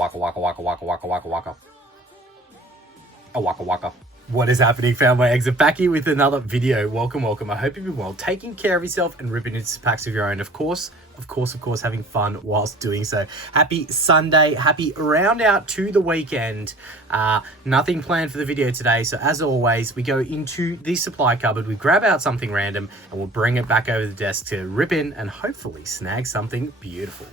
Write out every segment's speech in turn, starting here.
waka waka waka waka waka waka waka. A waka waka. What is happening, Found My Exit? Back here with another video. Welcome, welcome. I hope you've been well, taking care of yourself and ripping into packs of your own. Of course, having fun whilst doing so. Happy Sunday, happy round out to the weekend. Nothing planned for the video today, so as always, we go into the supply cupboard, we grab out something random, and we'll bring it back over the desk to rip in and hopefully snag something beautiful.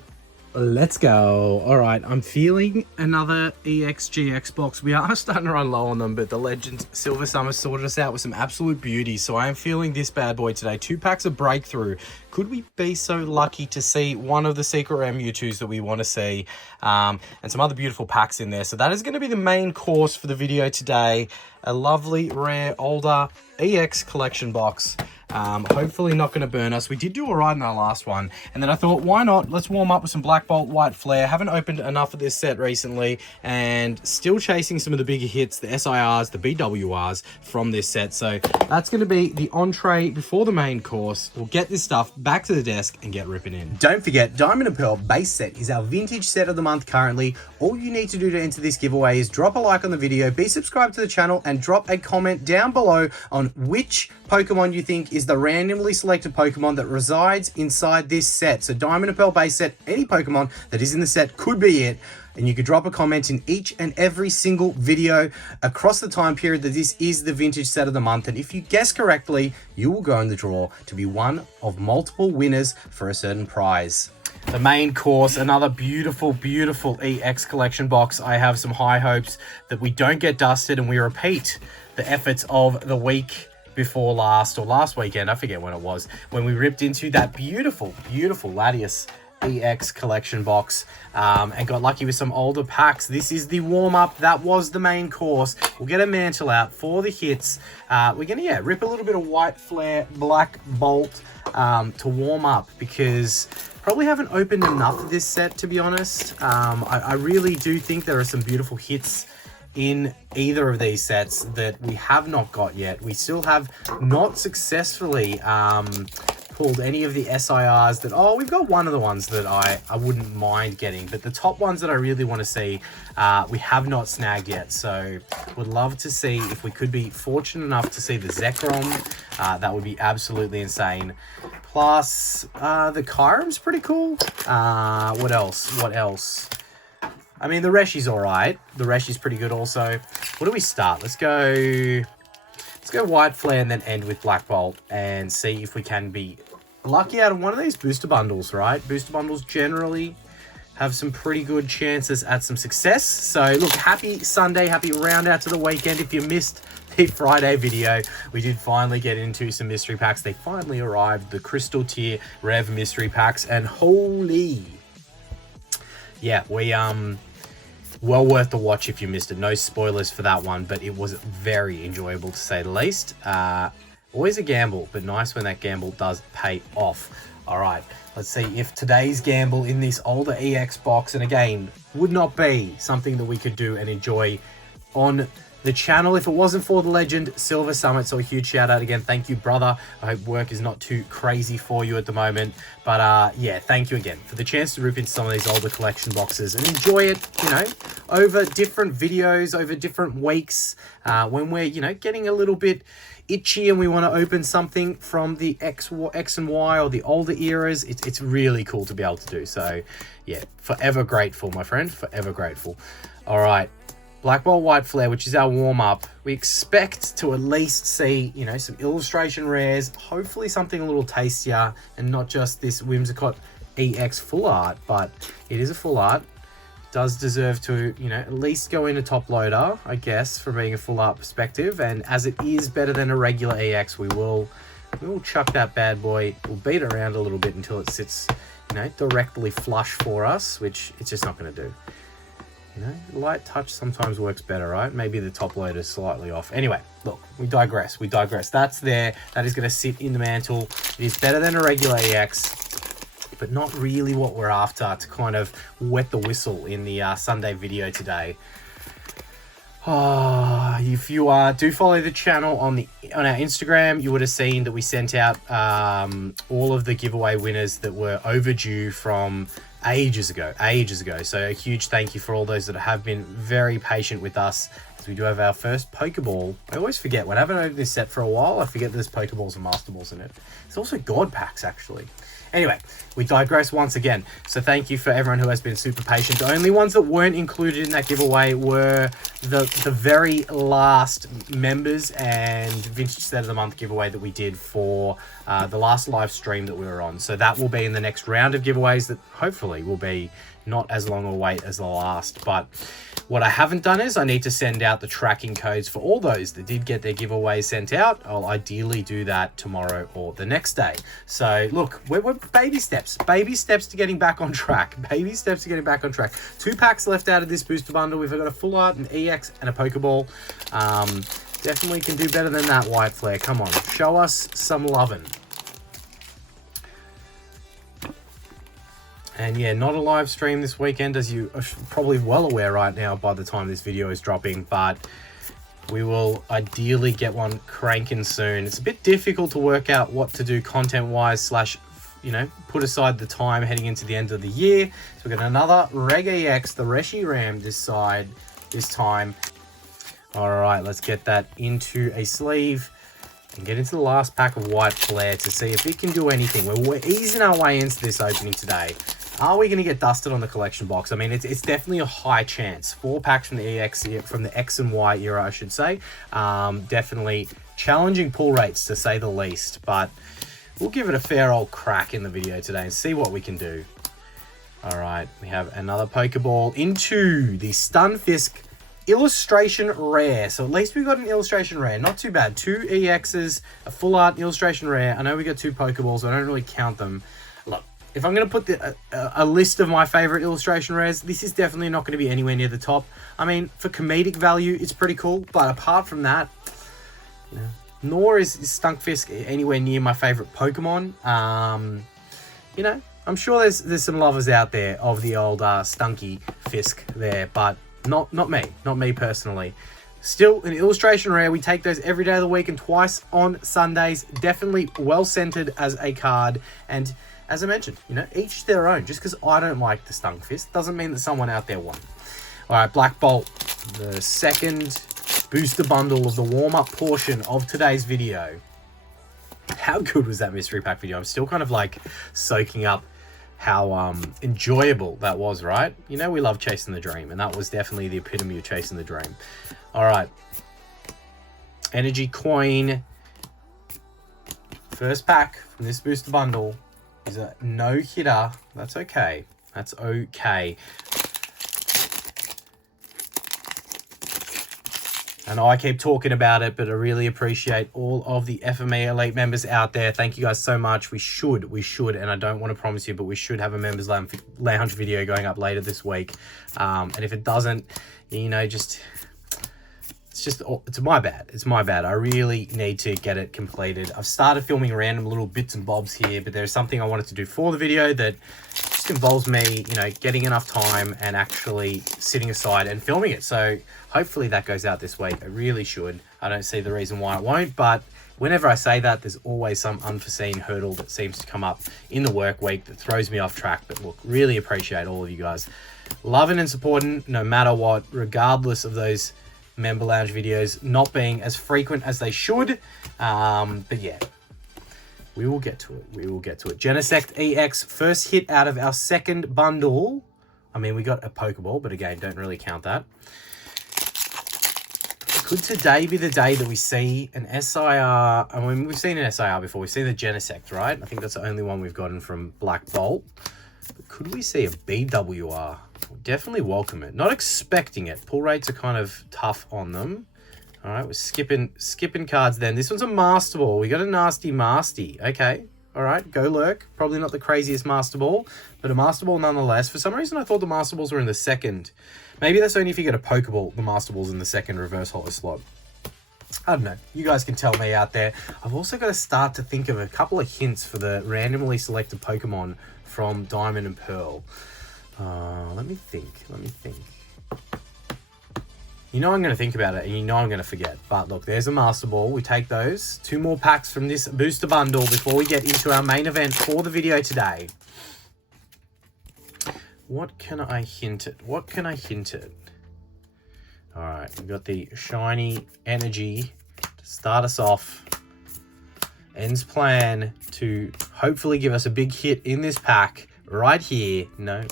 Let's go. All right, I'm feeling another EX GX box. We are starting to run low on them, but the Legend Silver Summer sorted us out with some absolute beauty. So I am feeling this bad boy today. 2 packs of Breakthrough. Could we be so lucky to see one of the secret rare Mewtwo's that we want to see, and some other beautiful packs in there. So that is going to be the main course for the video today. A lovely, rare, older EX collection box. Hopefully not going to burn us. We did do all right in our last one, and then I thought, why not? Let's warm up with some Black Bolt, White Flare. Haven't opened enough of this set recently, and still chasing some of the bigger hits, the SIRs, the BWRs from this set. So that's going to be the entree before the main course. We'll get this stuff back to the desk and get ripping in. Don't forget, Diamond and Pearl base set is our vintage set of the month currently. All you need to do to enter this giveaway is drop a like on the video, be subscribed to the channel, and drop a comment down below on which Pokemon you think is the randomly selected Pokemon that resides inside this set. So Diamond and Pearl base set, any Pokemon that is in the set could be it. And you could drop a comment in each and every single video across the time period that this is the vintage set of the month. And if you guess correctly, you will go in the draw to be one of multiple winners for a certain prize. The main course, another beautiful, beautiful EX collection box. I have some high hopes that we don't get dusted and we repeat the efforts of the week before last, or last weekend, I forget when it was, when we ripped into that beautiful, beautiful Latias EX collection box, and got lucky with some older packs. This is the warm-up. That was the main course. We'll get a mantle out for the hits. We're gonna, rip a little bit of White Flare, Black Bolt to warm up, because probably haven't opened enough of this set, to be honest. I really do think there are some beautiful hits in either of these sets that we have not got yet. We still have not successfully pulled any of the SIRs that, oh, we've got one of the ones that I wouldn't mind getting, but the top ones that I really want to see, we have not snagged yet. So would love to see if we could be fortunate enough to see the Zekrom. That would be absolutely insane. Plus, the Kyurem's pretty cool. What else? I mean, the Reshi's all right. The Reshi's pretty good also. What do we start? Let's go White Flare and then end with Black Bolt and see if we can be lucky out of one of these booster bundles, right? Booster bundles generally have some pretty good chances at some success. So look, happy Sunday, happy round out to the weekend. If you missed the Friday video, we did finally get into some mystery packs. They finally arrived, the Crystal Tier Rev mystery packs, and holy, yeah, we well worth the watch if you missed it. No spoilers for that one, but it was very enjoyable to say the least. Always a gamble, but nice when that gamble does pay off. All right, let's see if today's gamble in this older EX box, and again, would not be something that we could do and enjoy on the channel if it wasn't for the Legend Silver Summit. So a huge shout out again. Thank you, brother. I hope work is not too crazy for you at the moment, but yeah, thank you again for the chance to rip into some of these older collection boxes and enjoy it, you know, over different videos, over different weeks, when we're, you know, getting a little bit itchy and we want to open something from the X and Y or the older eras. It's really cool to be able to do. So yeah, forever grateful, my friend, forever grateful. All right, Black Bolt, White Flare, which is our warm-up. We expect to at least see, you know, some illustration rares, hopefully something a little tastier and not just this Whimsicott EX full art, but it is a full art. Does deserve to, you know, at least go in a top loader, I guess, from being a full art perspective. And as it is better than a regular EX, we will chuck that bad boy. We'll beat it around a little bit until it sits, you know, directly flush for us, which it's just not going to do. You know, light touch sometimes works better, right? Maybe the top loader is slightly off. Anyway, look, we digress. That's there. That is going to sit in the mantle. It is better than a regular EX, but not really what we're after to kind of wet the whistle in the Sunday video today. If you do follow the channel on our Instagram, you would have seen that we sent out all of the giveaway winners that were overdue from ages ago. So a huge thank you for all those that have been very patient with us, as we do have our first Pokeball. I always forget, when I haven't opened this set for a while, I forget there's Pokeballs and Master Balls in it. There's also God Packs, actually. Anyway, we digress once again. So thank you for everyone who has been super patient. The only ones that weren't included in that giveaway were the very last members and Vintage Set of the Month giveaway that we did for the last live stream that we were on. So that will be in the next round of giveaways that hopefully will be not as long a wait as the last. But what I haven't done is I need to send out the tracking codes for all those that did get their giveaways sent out. I'll ideally do that tomorrow or the next day. So look, we're baby steps to getting back on track. 2 packs left out of this booster bundle. We've got a full art, an EX, and a Pokeball. Definitely can do better than that, White Flare. Come on, show us some lovin'. And yeah, not a live stream this weekend, as you are probably well aware right now by the time this video is dropping, but we will ideally get one cranking soon. It's a bit difficult to work out what to do content-wise / put aside the time heading into the end of the year. So we've got another Reg EX, the Reshiram this time. All right, let's get that into a sleeve and get into the last pack of White Flare to see if it can do anything. We're easing our way into this opening today. Are we going to get dusted on the collection box? I mean, it's definitely a high chance. 4 packs from the EX, from the X and Y era, I should say. Definitely challenging pull rates, to say the least. But we'll give it a fair old crack in the video today and see what we can do. All right, we have another Pokeball into the Stunfisk illustration rare. So at least we got an illustration rare. Not too bad. 2 EXs, a full art illustration rare. I know we got 2 Pokeballs. I don't really count them. Look, if I'm going to put a list of my favorite illustration rares, this is definitely not going to be anywhere near the top. I mean, for comedic value, it's pretty cool. But apart from that, nor is Stunfisk anywhere near my favorite Pokemon. I'm sure there's some lovers out there of the old Stunky Fisk there, but not me personally. Still an illustration rare. We take those every day of the week and twice on Sundays. Definitely well centered as a card, and as I mentioned, each their own. Just because I don't like the Stunfisk doesn't mean that someone out there won't. All right, Black Bolt, the second booster bundle of the warm-up portion of today's video. How good was that mystery pack video? I'm still kind of like soaking up how enjoyable that was, right? We love chasing the dream, and that was definitely the epitome of chasing the dream. All right, Energy Coin. First pack from this booster bundle is a no-hitter. That's okay. That's okay. I know I keep talking about it, but I really appreciate all of the FME Elite members out there. Thank you guys so much. We should, and I don't want to promise you, but we should have a members lounge video going up later this week. And if it doesn't, it's my bad. It's my bad. I really need to get it completed. I've started filming random little bits and bobs here, but there's something I wanted to do for the video that just involves me, getting enough time and actually sitting aside and filming it. So hopefully that goes out this week. It really should. I don't see the reason why it won't, but whenever I say that, there's always some unforeseen hurdle that seems to come up in the work week that throws me off track. But look, really appreciate all of you guys loving and supporting no matter what, regardless of those member lounge videos not being as frequent as they should. But yeah, we will get to it. Genesect EX, first hit out of our second bundle. I mean, we got a Pokeball, but again, don't really count that. Could today be the day that we see an SIR? I mean, we've seen an SIR before. We've seen the Genesect, right? I think that's the only one we've gotten from Black Bolt. But could we see a BWR? Definitely welcome it. Not expecting it. Pull rates are kind of tough on them. All right, we're skipping cards then. This one's a Master Ball. We got a nasty Masty. Okay, all right, go Lurk. Probably not the craziest Master Ball, but a Master Ball nonetheless. For some reason, I thought the Master Balls were in the second. Maybe that's only if you get a Pokeball, the Master Ball's in the second reverse holo slot. I don't know. You guys can tell me out there. I've also got to start to think of a couple of hints for the randomly selected Pokemon from Diamond and Pearl. Let me think. You know I'm going to think about it, and you know I'm going to forget. But look, there's a Master Ball. We take those. 2 more packs from this booster bundle before we get into our main event for the video today. What can I hint at? What can I hint at? All right, we've got the shiny energy to start us off. End's plan to hopefully give us a big hit in this pack right here. No,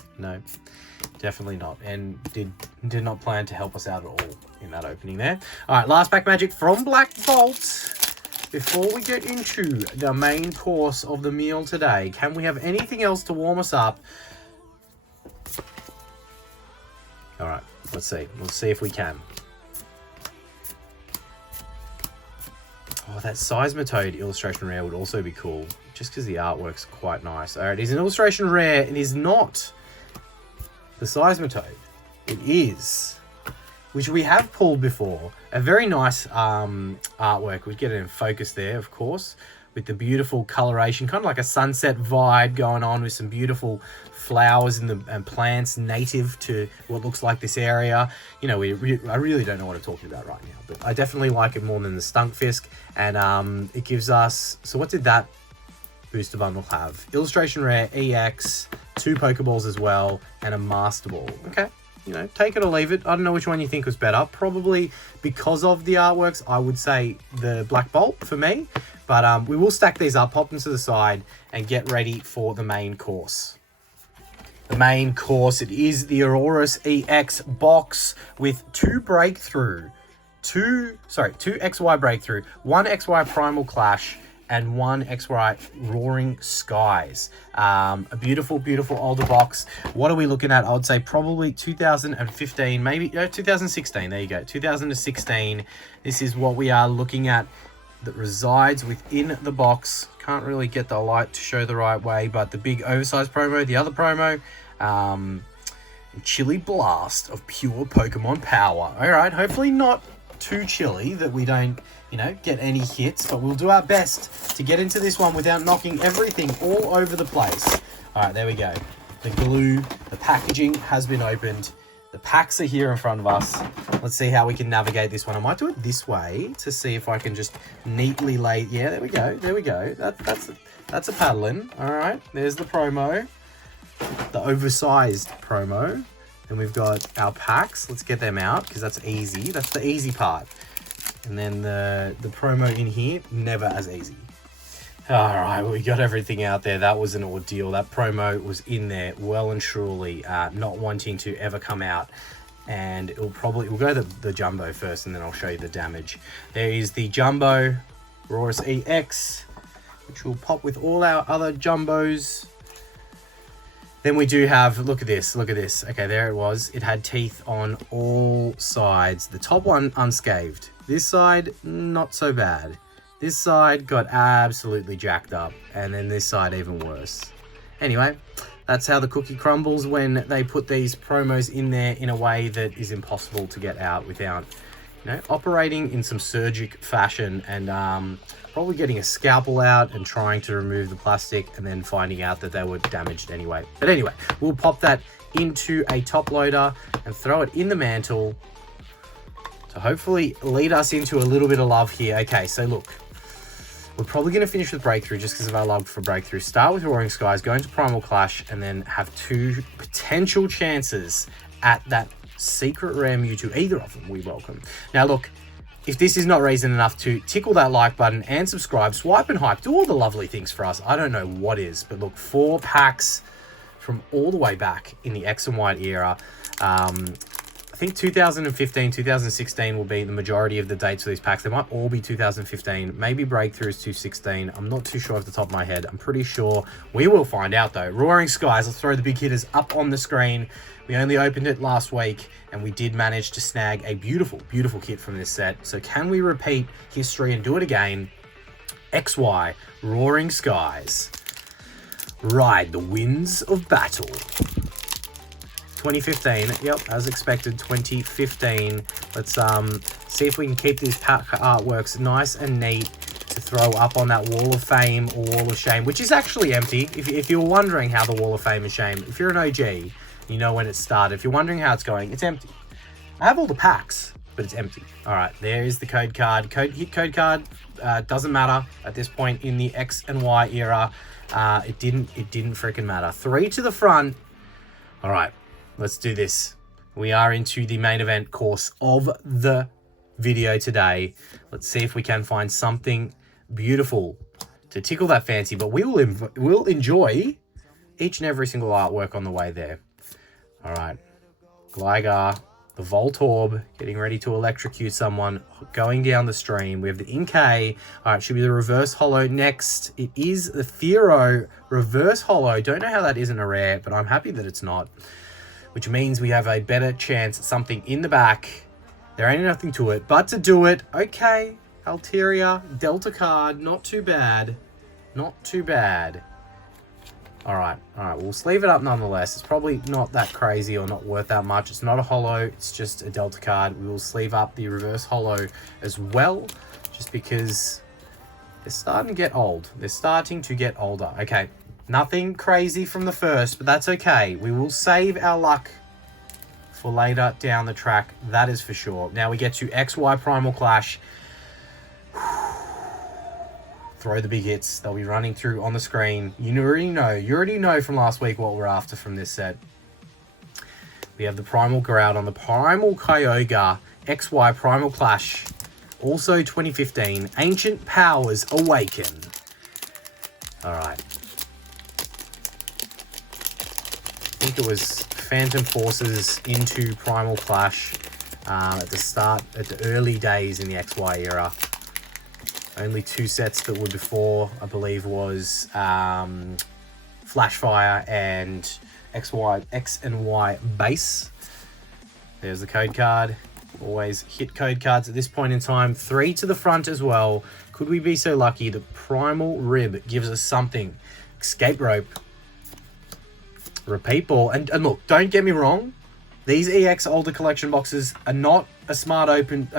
definitely not. And did not plan to help us out at all in that opening there. All right, last pack magic from Black Bolt. Before we get into the main course of the meal today, can we have anything else to warm us up? All right, let's see. Let's see if we can. Oh, that Seismitoad illustration rare would also be cool, just because the artwork's quite nice. All right, it's an illustration rare. It is not the Seismitoad. It is, which we have pulled before, a very nice artwork. We get it in focus there, of course, with the beautiful coloration, kind of like a sunset vibe going on with some beautiful flowers and plants native to what looks like this area. You know, I really don't know what I'm talking about right now, but I definitely like it more than the Stunkfisk. And it gives us, so what did that booster bundle have? Illustration Rare EX, 2 Pokeballs as well, and a Master Ball. Okay, you know, take it or leave it. I don't know which one you think was better. Probably because of the artworks, I would say the Black Bolt for me. But we will stack these up, pop them to the side, and get ready for the main course. The main course, it is the Aurorus EX box with 2 breakthrough, 2 XY breakthrough, 1 XY Primal Clash, and 1 XY Roaring Skies. A beautiful, beautiful older box. What are we looking at? I would say probably 2015, maybe 2016. There you go, 2016. This is what we are looking at that resides within the box. Can't really get the light to show the right way, but the big oversized promo, the other promo, Chilly Blast of pure Pokemon power. All right, hopefully not too chilly that we don't, you know, get any hits, but we'll do our best to get into this one without knocking everything all over the place. All right, there we go. The glue, the packaging has been opened. The packs are here in front of us. Let's see how we can navigate this one. I might do it this way to see if I can just neatly lay. Yeah, there we go. There we go. That's a paddling. All right. There's the promo, the oversized promo. Then we've got our packs. Let's get them out because that's easy. That's the easy part. And then the promo in here, never as easy. All right, we got everything out there. That was an ordeal. That promo was in there well and truly, not wanting to ever come out. And we'll go the Jumbo first, and then I'll show you the damage. There is the Jumbo Aurorus EX, which will pop with all our other Jumbos. Then we do have, look at this. Okay, there it was. It had teeth on all sides. The top one unscathed. This side, not so bad. This side got absolutely jacked up, and then this side even worse. Anyway, that's how the cookie crumbles when they put these promos in there in a way that is impossible to get out without, you know, operating in some surgic fashion and probably getting a scalpel out and trying to remove the plastic and then finding out that they were damaged anyway. But anyway, we'll pop that into a top loader and throw it in the mantle to hopefully lead us into a little bit of love here. Okay, so look. We're probably going to finish with Breakthrough just because of our love for Breakthrough. Start with Roaring Skies, go into Primal Clash, and then have 2 potential chances at that secret rare Mewtwo. Either of them we welcome. Now look, if this is not reason enough to tickle that like button and subscribe, swipe and hype, do all the lovely things for us. I don't know what is, but look, 4 packs from all the way back in the X and White era. I think 2015, 2016 will be the majority of the dates for these packs. They might all be 2015. Maybe Breakthrough's 2016. I'm not too sure off the top of my head. I'm pretty sure. We will find out though. Roaring Skies. Let's throw the big hitters up on the screen. We only opened it last week and we did manage to snag a beautiful, beautiful kit from this set. So can we repeat history and do it again? XY Roaring Skies. Ride the winds of battle. 2015, yep, as expected, 2015. Let's see if we can keep these pack artworks nice and neat to throw up on that Wall of Fame or Wall of Shame, which is actually empty. If you're wondering how the Wall of Fame and Shame, if you're an OG, you know when it started. If you're wondering how it's going, it's empty. I have all the packs. but it's empty. All right, there is the code card. Hit code card doesn't matter at this point in the X and Y era. It didn't freaking matter. 3 to the front. All right, let's do this. We are into the main event course of the video today. Let's see if we can find something beautiful to tickle that fancy, but we'll enjoy each and every single artwork on the way there. All right, Gligar, the Voltorb getting ready to electrocute someone, going down the stream. We have the Inkay. All right, should be the reverse holo next. It is the Fearow reverse holo. Don't know how that isn't a rare, but I'm happy that it's not, which means we have a better chance at something in the back. There ain't nothing to it, but to do it, okay, Altaria, Delta card, not too bad. Not too bad. All right, we'll sleeve it up nonetheless. It's probably not that crazy or not worth that much. It's not a holo, it's just a Delta card. We will sleeve up the reverse holo as well, just because they're starting to get old. They're starting to get older. Okay, nothing crazy from the first, but that's okay. We will save our luck for later down the track, that is for sure. Now we get to XY Primal Clash. Throw the big hits. They'll be running through on the screen. You already know from last week what we're after from this set. We have the Primal Groudon, the Primal Kyogre, XY Primal Clash. Also 2015, Ancient Powers Awaken. Alright. I think it was Phantom Forces into Primal Clash at the early days in the XY era. Only 2 sets that were before, I believe, was Flashfire and X and Y base. There's the code card. Always hit code cards at this point in time. 3 to the front as well. Could we be so lucky that Primal Rib gives us something? Escape Rope. Repeat Ball. And look, don't get me wrong. These EX older collection boxes are not a smart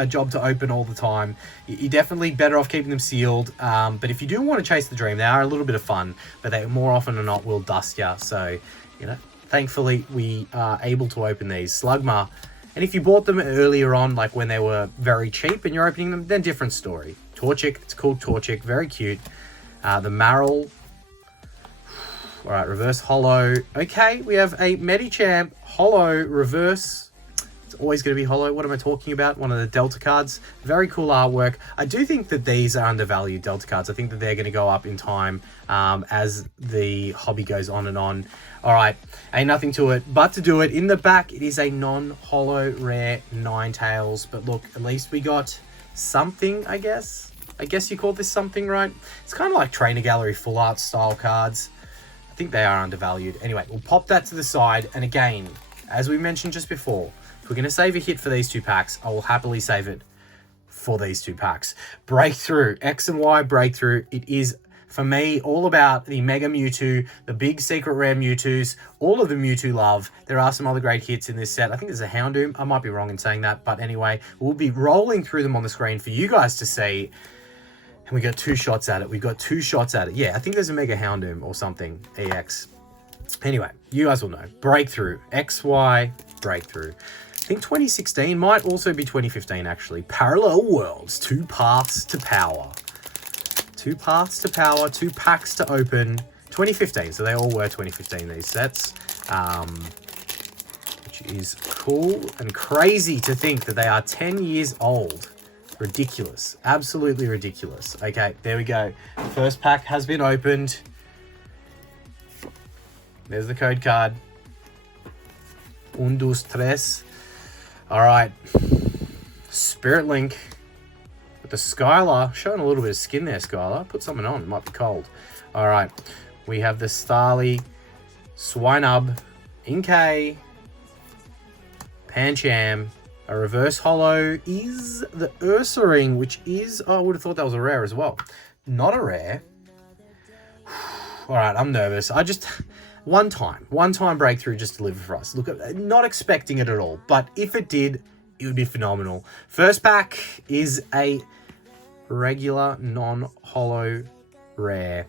job to open all the time. You're definitely better off keeping them sealed. But if you do want to chase the dream, they are a little bit of fun, but they more often than not will dust you. So, thankfully we are able to open these. Slugma. And if you bought them earlier on, like when they were very cheap and you're opening them, then different story. Torchic, it's called Torchic, very cute. The Marill. All right, reverse holo. Okay, we have a Medicham holo reverse. It's always going to be holo. What am I talking about? One of the Delta cards. Very cool artwork. I do think that these are undervalued Delta cards. I think that they're going to go up in time as the hobby goes on and on. All right, ain't nothing to it but to do it. In the back, it is a non-holo rare Ninetales. But look, at least we got something, I guess. I guess you call this something, right? It's kind of like Trainer Gallery full art style cards. I think they are undervalued. Anyway, we'll pop that to the side. And again, as we mentioned just before, if we're going to save a hit for these 2 packs, I will happily save it for these 2 packs. Breakthrough, X and Y Breakthrough. It is, for me, all about the Mega Mewtwo, the big secret rare Mewtwo's, all of the Mewtwo love. There are some other great hits in this set. I think there's a Houndoom. I might be wrong in saying that. But anyway, we'll be rolling through them on the screen for you guys to see. And we got 2 shots at it. We got 2 shots at it. Yeah, I think there's a Mega Houndoom or something. EX. Anyway, you guys will know. Breakthrough. XY Breakthrough. I think 2016 might also be 2015, actually. Parallel Worlds. 2 paths to power. 2 paths to power. 2 packs to open. 2015. So they all were 2015, these sets. Which is cool and crazy to think that they are 10 years old. Ridiculous. Absolutely ridiculous. Okay, there we go. First pack has been opened. There's the code card. 1, 2, 3. Alright. Spirit Link. With the Skylar. Showing a little bit of skin there, Skylar. Put something on. It might be cold. Alright. We have the Starly. Swinub. Inkay. Pancham. A reverse holo is the Ursaring, which is... Oh, I would have thought that was a rare as well. Not a rare. Alright, I'm nervous. I just... One time breakthrough just delivered for us. Look, not expecting it at all. But if it did, it would be phenomenal. First pack is a regular non-holo rare.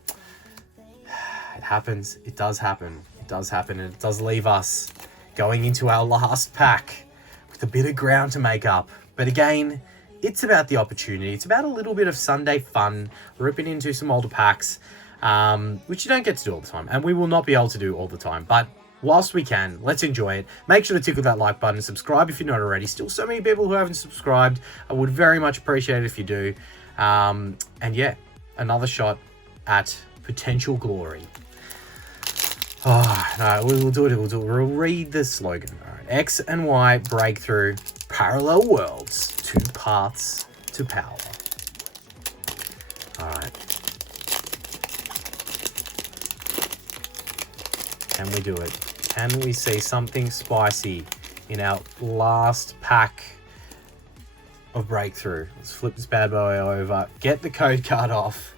It happens. It does happen. It does happen. And it does leave us going into our last pack with a bit of ground to make up. But again, it's about the opportunity. It's about a little bit of Sunday fun, ripping into some older packs, which you don't get to do all the time. And we will not be able to do all the time. But whilst we can, let's enjoy it. Make sure to tickle that like button, subscribe if you're not already. Still so many people who haven't subscribed. I would very much appreciate it if you do. And yeah, another shot at potential glory. Oh, no, we'll do it. We'll read the slogan. All right. X and Y breakthrough, parallel worlds, 2 paths to power. All right. Can we do it? Can we see something spicy in our last pack of breakthrough? Let's flip this bad boy over. Get the code card off.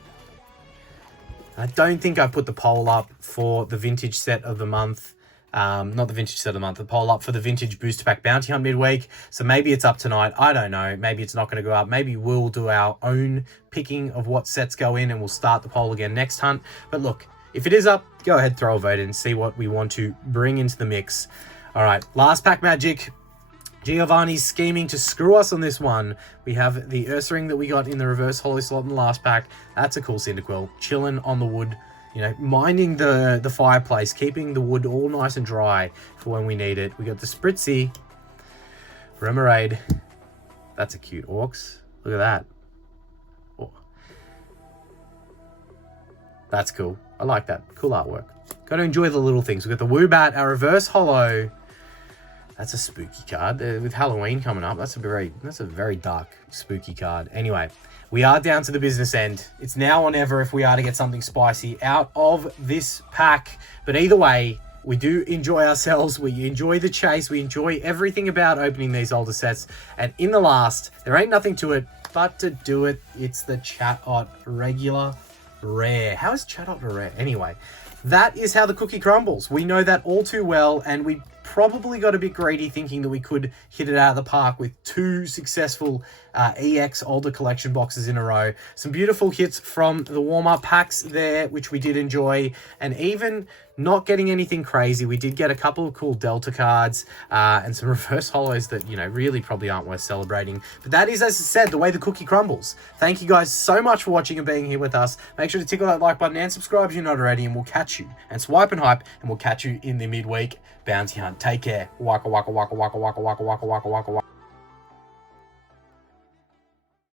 I don't think I put the poll up for the vintage set of the month. Not the vintage set of the month, the poll up for the vintage booster pack bounty hunt midweek. So maybe it's up tonight. I don't know. Maybe it's not going to go up. Maybe we'll do our own picking of what sets go in and we'll start the poll again next hunt. But look, if it is up, go ahead, throw a vote and see what we want to bring into the mix. All right, last pack magic. Giovanni's scheming to screw us on this one. We have the Ursaring that we got in the reverse holo slot in the last pack. That's a cool Cyndaquil. Chilling on the wood, you know, minding the fireplace, keeping the wood all nice and dry for when we need it. We got the Spritzy. Remoraid. That's a cute Orcs. Look at that. Oh. That's cool. I like that. Cool artwork. Got to enjoy the little things. We've got the Woobat, our reverse holo. That's a spooky card. With Halloween coming up, that's a very dark, spooky card. Anyway, we are down to the business end. It's now or never if we are to get something spicy out of this pack. But either way, we do enjoy ourselves. We enjoy the chase. We enjoy everything about opening these older sets. And in the last, there ain't nothing to it but to do it. It's the Chatot regular rare. How is Chatot a rare? Anyway, that is how the cookie crumbles. We know that all too well, and we probably got a bit greedy thinking that we could hit it out of the park with 2 successful EX older collection boxes in a row. Some beautiful hits from the warm-up packs there, which we did enjoy, and even not getting anything crazy, we did get a couple of cool Delta cards and some reverse holos that, you know, really probably aren't worth celebrating. But that is, as I said, the way the cookie crumbles. Thank you guys so much for watching and being here with us. Make sure to tickle that like button and subscribe if you're not already, and we'll catch you. And swipe and hype, and we'll catch you in the midweek bounty hunt. Take care. Waka waka waka waka waka waka waka waka waka waka.